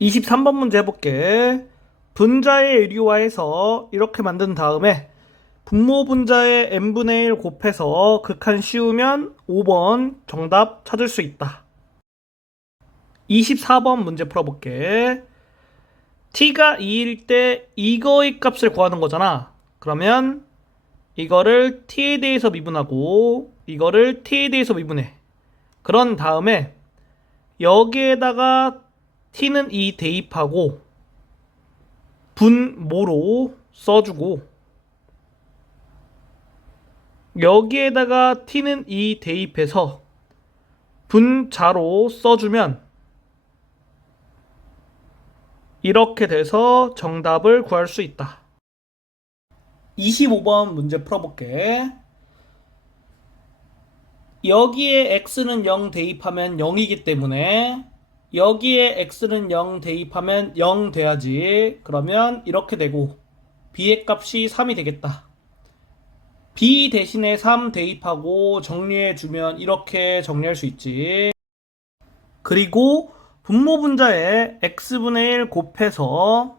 23번 문제 해볼게. 분자의 의리화해서 이렇게 만든 다음에 분모 분자의 n분의 1 곱해서 극한 씌우면 5번 정답 찾을 수 있다. 24번 문제 풀어볼게. t가 2일 때 이거의 값을 구하는 거잖아. 그러면 이거를 t에 대해서 미분하고 이거를 t에 대해서 미분해. 그런 다음에 여기에다가 t는 2 대입하고 분모로 써주고 여기에다가 t는 2 대입해서 분자로 써주면 이렇게 돼서 정답을 구할 수 있다. 25번 문제 풀어볼게. 여기에 x는 0 대입하면 0이기 때문에 여기에 x는 0 대입하면 0 돼야지. 그러면 이렇게 되고 b의 값이 3이 되겠다. b 대신에 3 대입하고 정리해주면 이렇게 정리할 수 있지. 그리고 분모 분자에 x분의 1 곱해서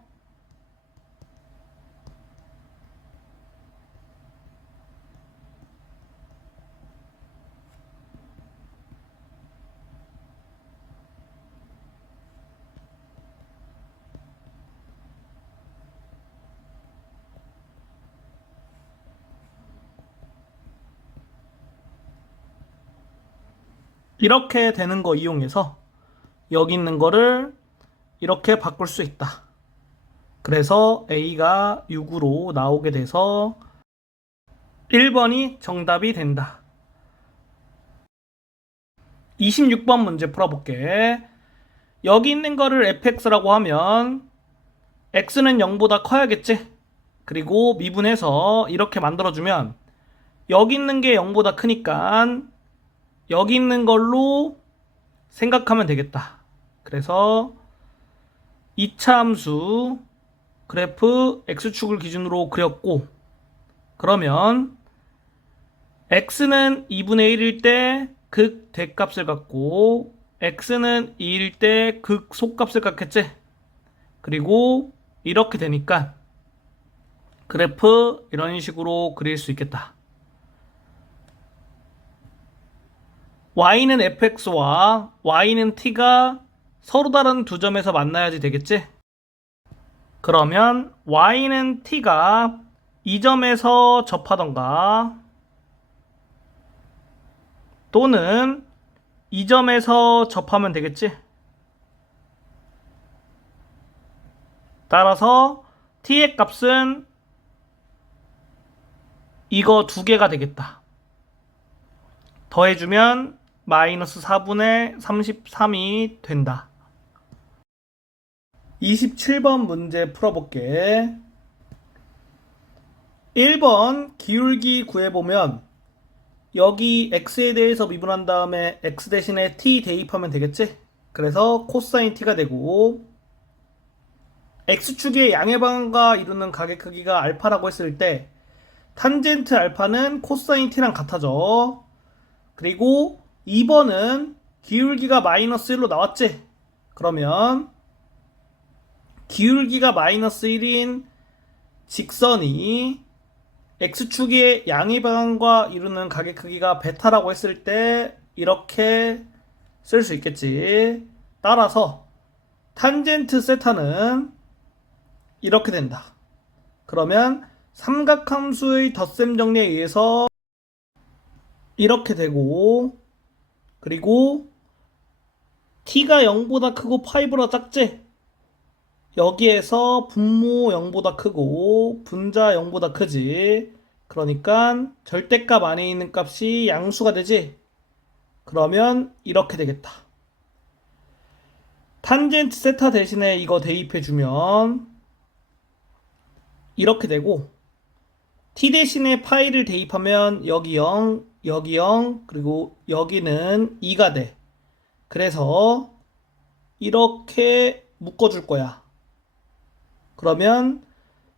이렇게 되는 거 이용해서 여기 있는 거를 이렇게 바꿀 수 있다. 그래서 A가 6으로 나오게 돼서 1번이 정답이 된다. 26번 문제 풀어볼게. 여기 있는 거를 fx라고 하면 x는 0보다 커야겠지? 그리고 미분해서 이렇게 만들어주면 여기 있는 게 0보다 크니까 여기 있는 걸로 생각하면 되겠다. 그래서 2차 함수 그래프 x축을 기준으로 그렸고 그러면 x는 2분의 1일 때 극 대값을 갖고 x는 2일 때 극 소값을 갖겠지? 그리고 이렇게 되니까 그래프 이런 식으로 그릴 수 있겠다. y는 fx와 y는 t가 서로 다른 두 점에서 만나야지 되겠지? 그러면 y는 t가 이 점에서 접하던가 또는 이 점에서 접하면 되겠지? 따라서 t의 값은 이거 두 개가 되겠다. 더해주면 마이너스 4분의 33이 된다. 27번 문제 풀어볼게. 1번 기울기 구해보면 여기 x에 대해서 미분한 다음에 x 대신에 t 대입하면 되겠지? 그래서 코사인 t가 되고 x축의 양의 방향과 이루는 각의 크기가 알파라고 했을 때 탄젠트 알파는 코사인 t랑 같아져. 그리고 2번은 기울기가 마이너스 1로 나왔지? 그러면 기울기가 마이너스 1인 직선이 x축의 양의 방향과 이루는 각의 크기가 베타라고 했을 때 이렇게 쓸 수 있겠지. 따라서 탄젠트 세타는 이렇게 된다. 그러면 삼각함수의 덧셈 정리에 의해서 이렇게 되고 그리고 t가 0보다 크고 파이보다 작지? 여기에서 분모 0보다 크고 분자 0보다 크지? 그러니까 절대값 안에 있는 값이 양수가 되지? 그러면 이렇게 되겠다. 탄젠트 세타 대신에 이거 대입해주면 이렇게 되고 t 대신에 파이를 대입하면 여기 0, 여기 0, 그리고 여기는 2가 돼. 그래서 이렇게 묶어줄 거야. 그러면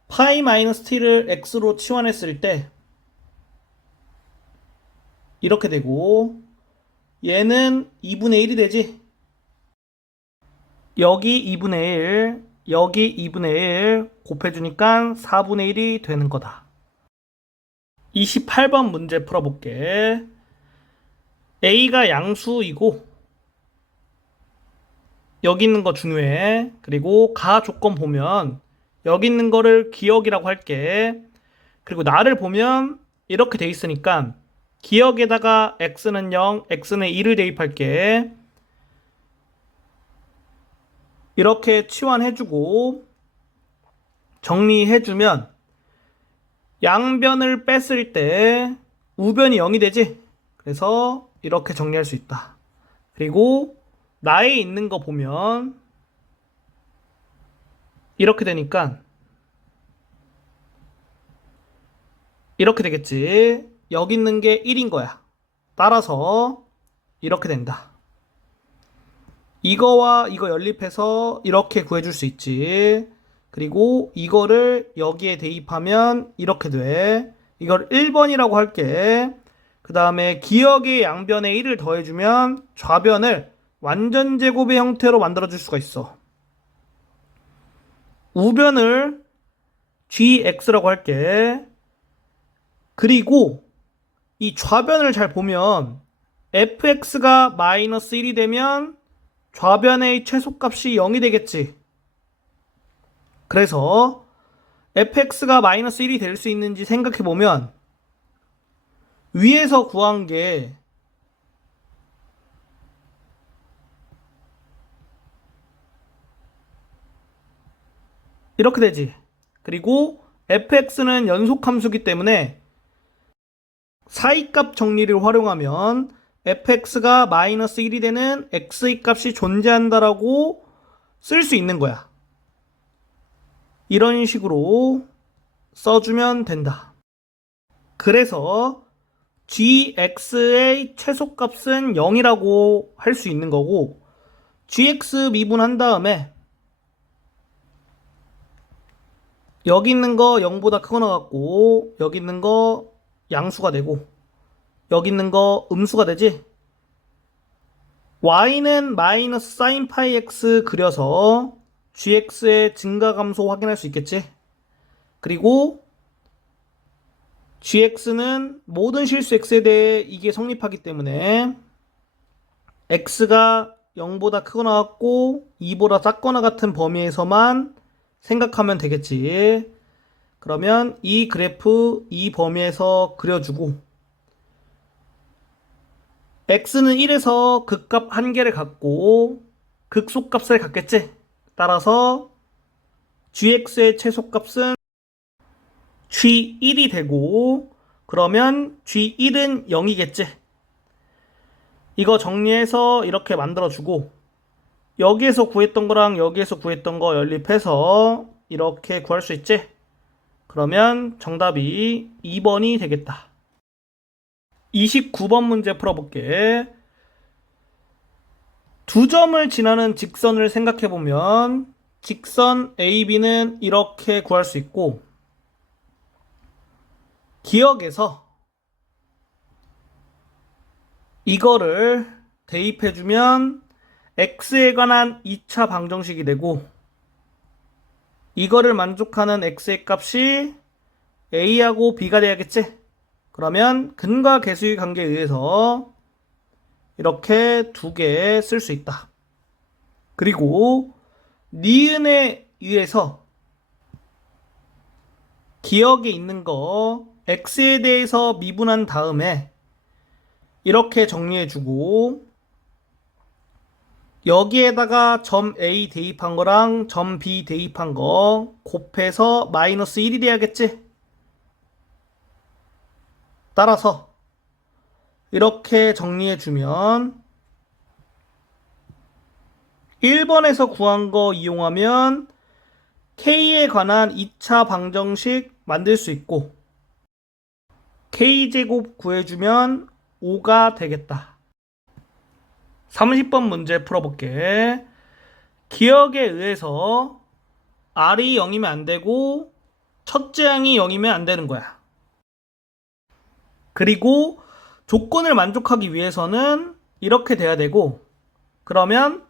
파이 마이너스 t를 x로 치환했을 때 이렇게 되고 얘는 2분의 1이 되지? 여기 2분의 1, 여기 2분의 1 곱해주니까 4분의 1이 되는 거다. 28번 문제 풀어볼게. A가 양수이고 여기 있는 거 중요해. 그리고 가 조건 보면 여기 있는 거를 기억이라고 할게. 그리고 나를 보면 이렇게 돼 있으니까 기억에다가 x는 0, x는 2를 대입할게. 이렇게 치환해주고 정리해주면 양변을 뺐을 때 우변이 0이 되지? 그래서 이렇게 정리할 수 있다. 그리고 나에 있는 거 보면 이렇게 되니까 이렇게 되겠지. 여기 있는 게 1인 거야. 따라서 이렇게 된다. 이거와 이거 연립해서 이렇게 구해줄 수 있지. 그리고 이거를 여기에 대입하면 이렇게 돼. 이걸 1번이라고 할게. 그 다음에 기억의 양변에 1을 더해주면 좌변을 완전 제곱의 형태로 만들어줄 수가 있어. 우변을 gx라고 할게. 그리고 이 좌변을 잘 보면 fx가 마이너스 1이 되면 좌변의 최소값이 0이 되겠지. 그래서 fx가 마이너스 1이 될 수 있는지 생각해보면 위에서 구한 게 이렇게 되지. 그리고 fx는 연속함수기 때문에 사이값 정리를 활용하면 fx가 마이너스 1이 되는 x의 값이 존재한다라고 쓸 수 있는 거야. 이런 식으로 써주면 된다. 그래서 gx의 최소값은 0이라고 할 수 있는 거고 gx 미분한 다음에 여기 있는 거 0보다 크거나 같고 여기 있는 거 양수가 되고 여기 있는 거 음수가 되지. y는 마이너스 사인 파이 x 그려서 gx의 증가감소 확인할 수 있겠지. 그리고 gx는 모든 실수 x에 대해 이게 성립하기 때문에 x가 0보다 크거나 같고 2보다 작거나 같은 범위에서만 생각하면 되겠지. 그러면 이 그래프 이 범위에서 그려주고 x는 1에서 극값 1개를 갖고 극소값을 갖겠지. 따라서 gx의 최소값은 g1이 되고 그러면 g1은 0이겠지. 이거 정리해서 이렇게 만들어주고 여기에서 구했던 거랑 여기에서 구했던 거 연립해서 이렇게 구할 수 있지. 그러면 정답이 2번이 되겠다. 29번 문제 풀어볼게. 두 점을 지나는 직선을 생각해보면 직선 AB는 이렇게 구할 수 있고 기억에서 이거를 대입해주면 x에 관한 2차 방정식이 되고 이거를 만족하는 x의 값이 a하고 b가 돼야겠지? 그러면 근과 계수의 관계에 의해서 이렇게 두 개 쓸 수 있다. 그리고 니은에 의해서 기억에 있는 거 x에 대해서 미분한 다음에 이렇게 정리해주고 여기에다가 점 A 대입한 거랑 점 B 대입한 거 곱해서 마이너스 1이 돼야겠지? 따라서 이렇게 정리해주면 1번에서 구한 거 이용하면 K에 관한 2차 방정식 만들 수 있고 K제곱 구해주면 5가 되겠다. 30번 문제 풀어볼게. 기억에 의해서 R이 0이면 안 되고 첫째 항이 0이면 안 되는 거야. 그리고 조건을 만족하기 위해서는 이렇게 돼야 되고 그러면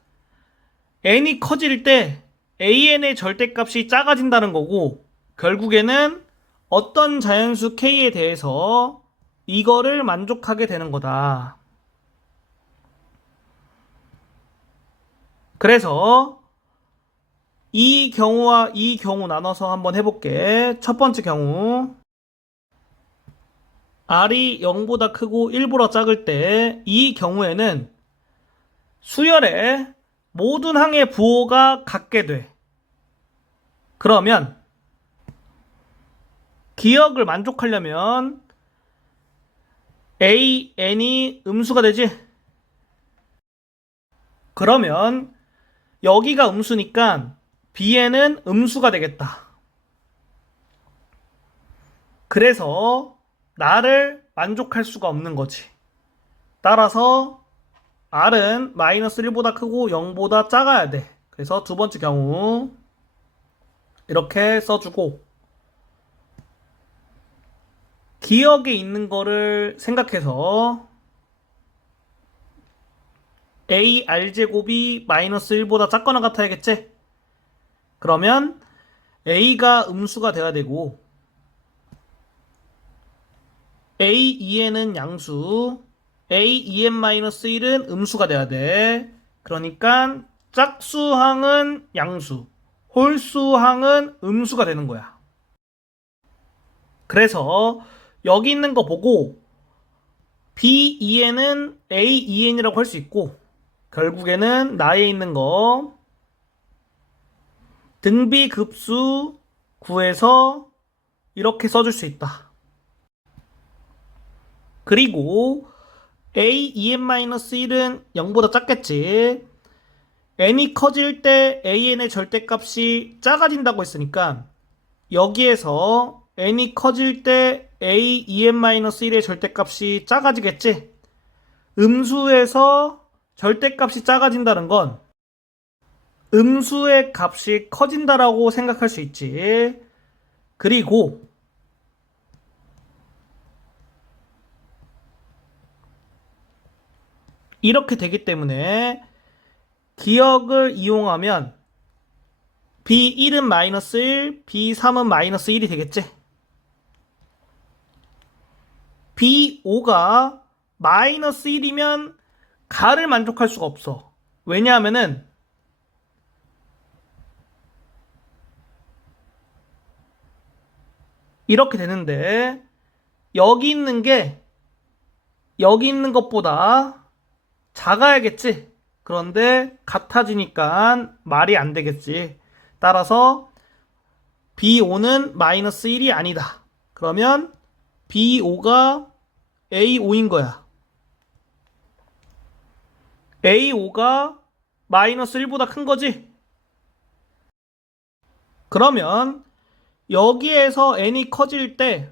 n이 커질 때 an의 절대값이 작아진다는 거고, 결국에는 어떤 자연수 k에 대해서 이거를 만족하게 되는 거다. 그래서 이 경우와 이 경우 나눠서 한번 해볼게. 첫 번째 경우, r이 0보다 크고 1보다 작을 때 이 경우에는 수열의 모든 항의 부호가 같게 돼. 그러면 기억을 만족하려면 a, n이 음수가 되지? 그러면 여기가 음수니까 bn은 음수가 되겠다. 그래서 나를 만족할 수가 없는 거지. 따라서 r은 마이너스 1보다 크고 0보다 작아야 돼. 그래서 두 번째 경우 이렇게 써주고, 기억에 있는 거를 생각해서 ar제곱이 마이너스 1보다 작거나 같아야겠지? 그러면 a가 음수가 돼야 되고 a2n은 양수, a2n-1은 음수가 돼야 돼. 그러니까 짝수항은 양수, 홀수항은 음수가 되는 거야. 그래서 여기 있는 거 보고 b2n은 a2n이라고 할 수 있고, 결국에는 나에 있는 거 등비급수 구해서 이렇게 써줄 수 있다. 그리고 a2n-1은 0보다 작겠지. n이 커질 때 an의 절대값이 작아진다고 했으니까 여기에서 n이 커질 때 a2n-1의 절대값이 작아지겠지. 음수에서 절대값이 작아진다는 건 음수의 값이 커진다라고 생각할 수 있지. 그리고 이렇게 되기 때문에 기억을 이용하면 B1은 마이너스 1, B3은 마이너스 1이 되겠지? B5가 마이너스 1이면 가를 만족할 수가 없어. 왜냐하면은 이렇게 되는데, 여기 있는 게 여기 있는 것보다 작아야겠지? 그런데 같아지니까 말이 안 되겠지. 따라서 B5는 마이너스 1이 아니다. 그러면 B5가 A5인 거야. A5가 마이너스 1보다 큰 거지? 그러면 여기에서 n이 커질 때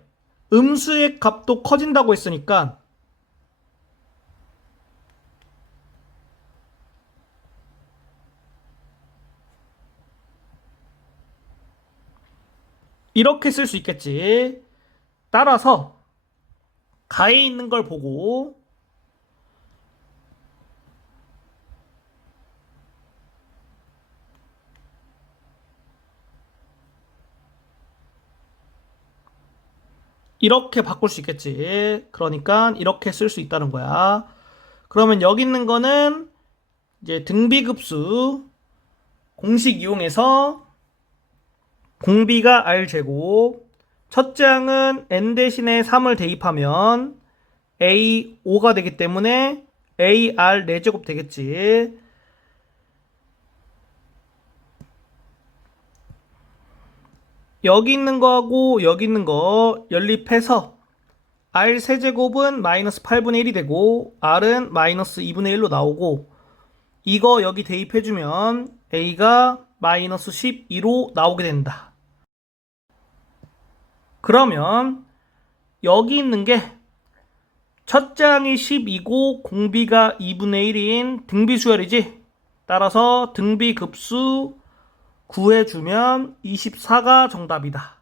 음수의 값도 커진다고 했으니까 이렇게 쓸 수 있겠지. 따라서 가에 있는 걸 보고 이렇게 바꿀 수 있겠지. 그러니까 이렇게 쓸 수 있다는 거야. 그러면 여기 있는 거는 이제 등비급수 공식 이용해서 공비가 r제곱, 첫째 항은 n 대신에 3을 대입하면 a5가 되기 때문에 ar 4제곱 되겠지. 여기 있는 거하고 여기 있는 거 연립해서 r 세제곱은 마이너스 8분의 1이 되고 r은 마이너스 2분의 1로 나오고, 이거 여기 대입해주면 a가 마이너스 12로 나오게 된다. 그러면 여기 있는 게 첫째 항이 12고 공비가 2분의 1인 등비수열이지. 따라서 등비급수 구해주면 24가 정답이다.